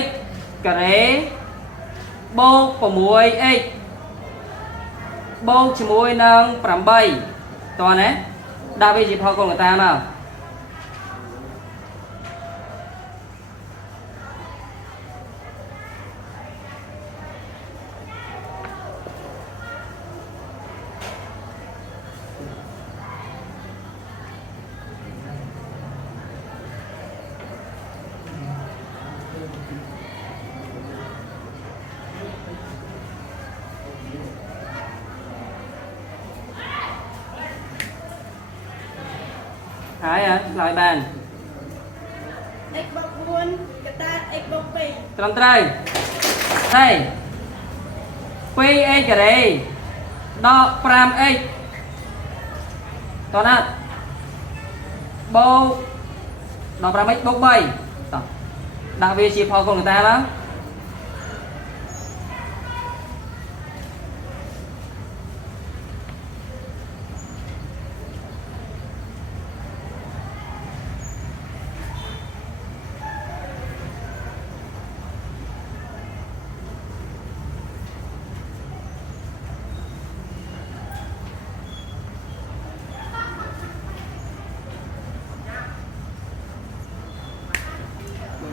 x ការ៉េបូក 6x បូកជាមួយនឹង 8 តោះណាដាក់វាជាផលកូនកតាមកហើយឆ្លើយបាន x បូក4កតា x បូក2ត្រឹមត្រូវហើយ 2x ការ៉េដក 5x តោះណាបូកដល់ 5x បូក 3 តោះដាក់វាជាផលកូនកតាមក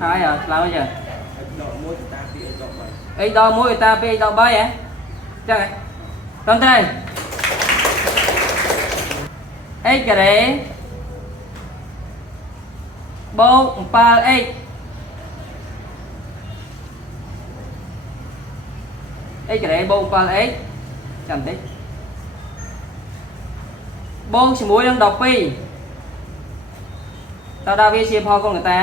ហើយឆ្លើយchưa x ដក 1 កតា 2x ដក 3 x ដក 1 កតា 2x ដក 3 ហ៎ចឹងហ៎ត្រឹមត្រូវ x ការ៉េបូក 7x x ការ៉េបូក 7x ចាំតិចបូកជាមួយនឹង 12 តើដាក់វាជាផលកូនកតា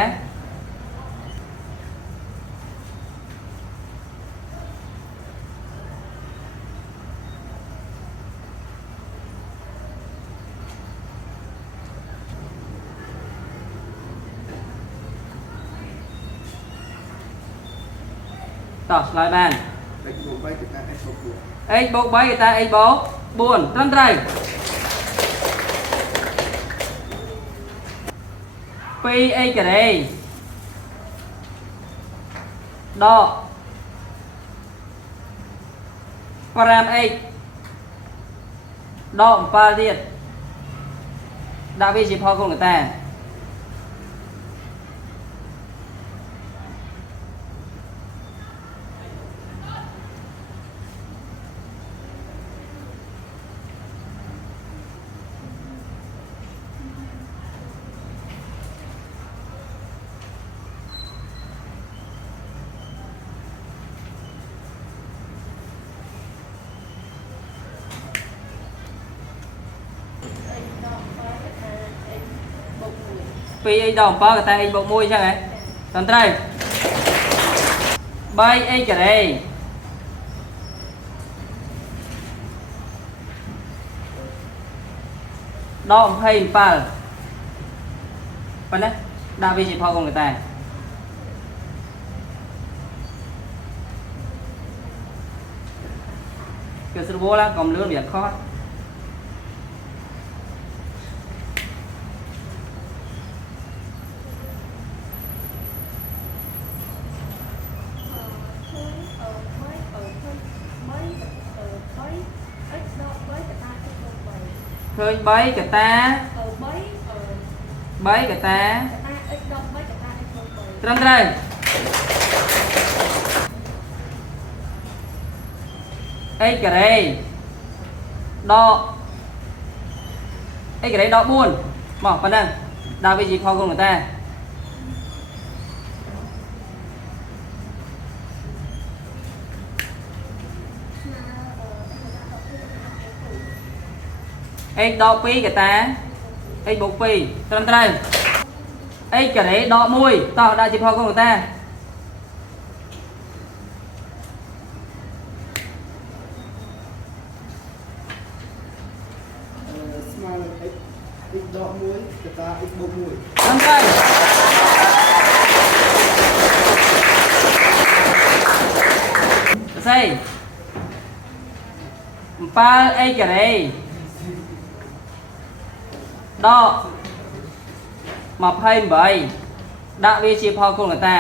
តោះឆ្លើយបាន x បូក 3 កតា x បូក x បូក 3 កតា x បូក 4 ត្រឹមត្រូវ 2x ការ៉េដក 5x ដក 7 ទៀតដាក់វាជាផលកូនកតា2x ដក 7 កតា x បូក 1 អញ្ចឹងហ៎ត្រឹមត្រូវ 3x ការ៉េដក 27 ប៉ុណ្ណាដាក់វាជាផលកូនកតាគឺស្រួលឡើងកុំលឿនវាខុសឃើញ 3 កតា 3 កតា x ដក 3 កតា x បូក 3 ត្រឹមត្រូវ x ការ៉េដក x ការ៉េដក 4 មកប៉ុណ្ណឹងដាក់វាជាផលកូនកតាx ដក 2 កតា x បូក 2 ត្រឹមត្រូវ x ការ៉េដក 1 តោះដាក់ជាផលកូនកតាស្មើនឹង x ដក 1 កតា x បូក 1 ត្រឹមត្រូវសរសេរ 7x ការ៉េដក 28 ដាក់វាជាផលកូនកតា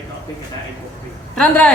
x ដក2កតា x បូក2 ត្រឹមត្រូវ